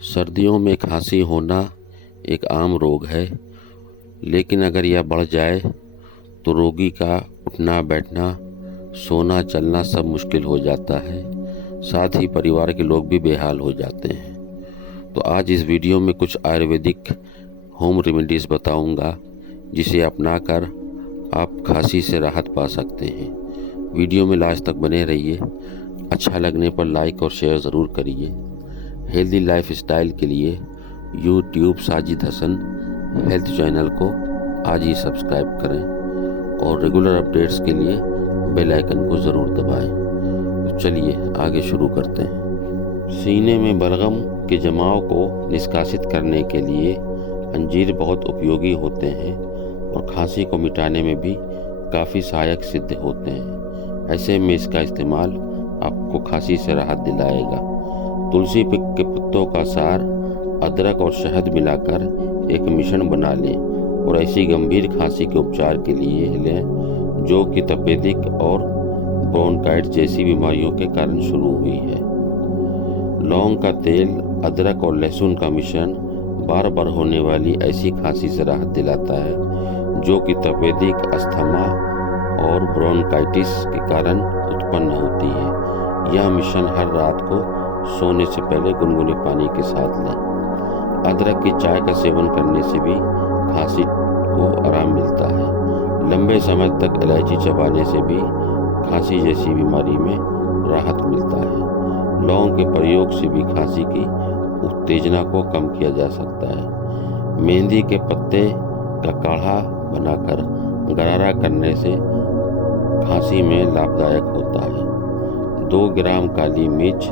सर्दियों में खांसी होना एक आम रोग है, लेकिन अगर यह बढ़ जाए तो रोगी का उठना बैठना, सोना चलना सब मुश्किल हो जाता है। साथ ही परिवार के लोग भी बेहाल हो जाते हैं। तो आज इस वीडियो में कुछ आयुर्वेदिक होम रेमेडीज़ बताऊंगा, जिसे अपनाकर आप खांसी से राहत पा सकते हैं। वीडियो में लास्ट तक बने रहिए। अच्छा लगने पर लाइक और शेयर ज़रूर करिए। हेल्दी लाइफ स्टाइल के लिए YouTube Sajid Hasan health channel को आज ही सब्सक्राइब करें और रेगुलर अपडेट्स के लिए बेल आइकन को ज़रूर दबाएं। तो चलिए आगे शुरू करते हैं। सीने में बलगम के जमाव को निष्कासित करने के लिए अंजीर बहुत उपयोगी होते हैं और खांसी को मिटाने में भी काफ़ी सहायक सिद्ध होते हैं। ऐसे में इसका इस्तेमाल आपको खांसी से राहत दिलाएगा। तुलसी के पत्तों का सार, अदरक और शहद मिलाकर एक मिश्रण बना लें और ऐसी गंभीर खांसी के उपचार के लिए लें जो कि तपेदिक और ब्रोंकाइटिस जैसी बीमारियों के कारण शुरू हुई है। लौंग का तेल, अदरक और लहसुन का मिश्रण बार बार होने वाली ऐसी खांसी से राहत दिलाता है जो कि तपेदिक, अस्थमा और ब्रोंकाइटिस के कारण उत्पन्न होती है। यह मिश्रण हर रात को सोने से पहले गुनगुने पानी के साथ लें। अदरक की चाय का सेवन करने से भी खांसी को आराम मिलता है। लंबे समय तक इलायची चबाने से भी खांसी जैसी बीमारी में राहत मिलता है। लौंग के प्रयोग से भी खांसी की उत्तेजना को कम किया जा सकता है। मेहंदी के पत्ते का काढ़ा बनाकर गरारा करने से खांसी में लाभदायक होता है। 2 ग्राम काली मिर्च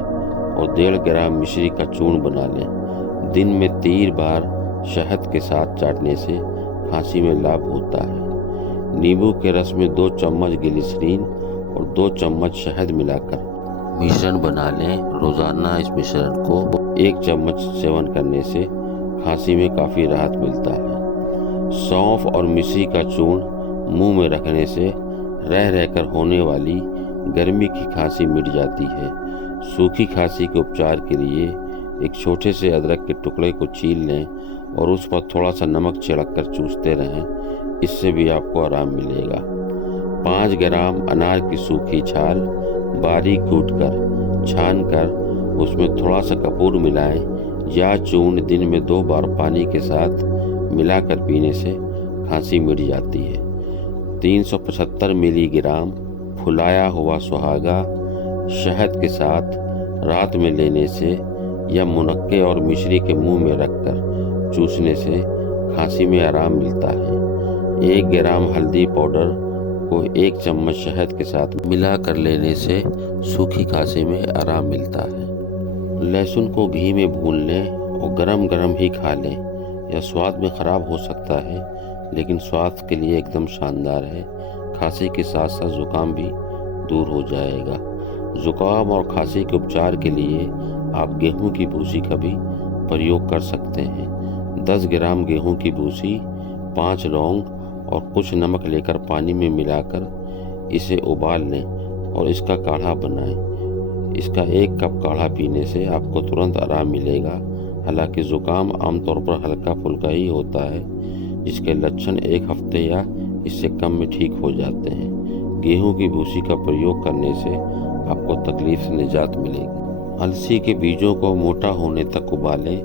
और 1.5 ग्राम मिश्री का चूर्ण बना लें। दिन में 3 बार शहद के साथ चाटने से खांसी में लाभ होता है। नींबू के रस में 2 चम्मच ग्लिसरीन और 2 चम्मच शहद मिलाकर मिश्रण बना लें। रोजाना इस मिश्रण को 1 चम्मच सेवन करने से खांसी में काफ़ी राहत मिलता है। सौंफ और मिश्री का चूर्ण मुंह में रखने से रह रहकर होने वाली गर्मी की खांसी मिट जाती है। सूखी खांसी के उपचार के लिए एक छोटे से अदरक के टुकड़े को छील लें और उस पर थोड़ा सा नमक छिड़क कर चूसते रहें। इससे भी आपको आराम मिलेगा। 5 ग्राम अनार की सूखी छाल बारीक कूटकर छान कर उसमें थोड़ा सा कपूर मिलाएं या चूर्ण दिन में 2 बार पानी के साथ मिलाकर पीने से खांसी मिट जाती है। 375 मिलीग्राम फुलाया हुआ सुहागा शहद के साथ रात में लेने से या मुनक्के और मिश्री के मुंह में रखकर चूसने से खांसी में आराम मिलता है। 1 ग्राम हल्दी पाउडर को 1 चम्मच शहद के साथ मिला कर लेने से सूखी खांसी में आराम मिलता है। लहसुन को घी में भून लें और गरम गरम ही खा लें। यह स्वाद में ख़राब हो सकता है, लेकिन स्वास्थ्य के लिए एकदम शानदार है। खांसी के साथ साथ जुकाम भी दूर हो जाएगा। जुकाम और खांसी के उपचार के लिए आप गेहूं की भूसी का भी प्रयोग कर सकते हैं। 10 ग्राम गेहूं की भूसी, 5 लौंग और कुछ नमक लेकर पानी में मिलाकर इसे उबाल लें और इसका काढ़ा बनाएं। इसका 1 कप काढ़ा पीने से आपको तुरंत आराम मिलेगा। हालांकि जुकाम आमतौर पर हल्का फुल्का ही होता है, जिसके लक्षण 1 हफ्ते या इससे कम में ठीक हो जाते हैं। गेहूं की भूसी का प्रयोग करने से आपको तकलीफ से निजात मिलेगी। अलसी के बीजों को मोटा होने तक उबालें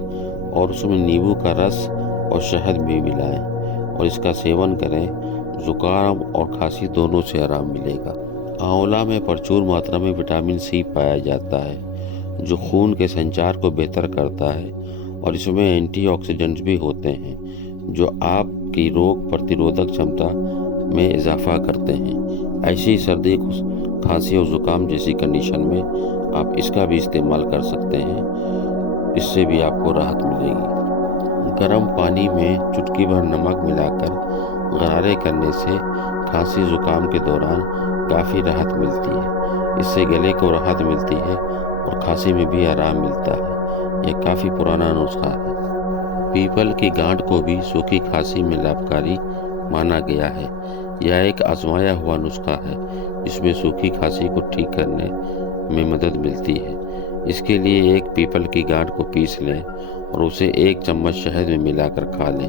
और उसमें नींबू का रस और शहद भी मिलाएं और इसका सेवन करें। जुकाम और खांसी दोनों से आराम मिलेगा। आंवला में प्रचुर मात्रा में विटामिन सी पाया जाता है, जो खून के संचार को बेहतर करता है और इसमें एंटीऑक्सीडेंट्स भी होते हैं, जो आपकी रोग प्रतिरोधक क्षमता में इजाफा करते हैं। ऐसी सर्दी, खांसी और जुकाम जैसी कंडीशन में आप इसका भी इस्तेमाल कर सकते हैं। इससे भी आपको राहत मिलेगी। गर्म पानी में चुटकी भर नमक मिलाकर गरारे करने से खांसी जुकाम के दौरान काफ़ी राहत मिलती है। इससे गले को राहत मिलती है और खांसी में भी आराम मिलता है। यह काफ़ी पुराना नुस्खा है। पीपल की गांठ को भी सूखी खांसी में लाभकारी माना गया है। यह एक आजमाया हुआ नुस्खा है। इसमें सूखी खांसी को ठीक करने में मदद मिलती है। इसके लिए एक पीपल की गांठ को पीस लें और उसे 1 चम्मच शहद में मिलाकर खा लें।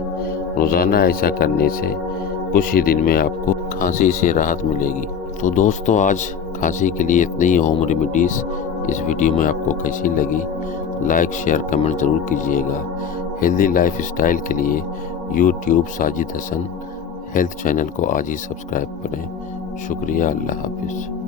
रोज़ाना ऐसा करने से कुछ ही दिन में आपको खांसी से राहत मिलेगी। तो दोस्तों, आज खांसी के लिए इतनी ही होम रेमिडीज़। इस वीडियो में आपको कैसी लगी, लाइक शेयर कमेंट ज़रूर कीजिएगा। हेल्दी लाइफ स्टाइल के लिए YouTube Sajid Hasan health channel को आज ही सब्सक्राइब करें। शुक्रिया। अल्लाह हाफिज़।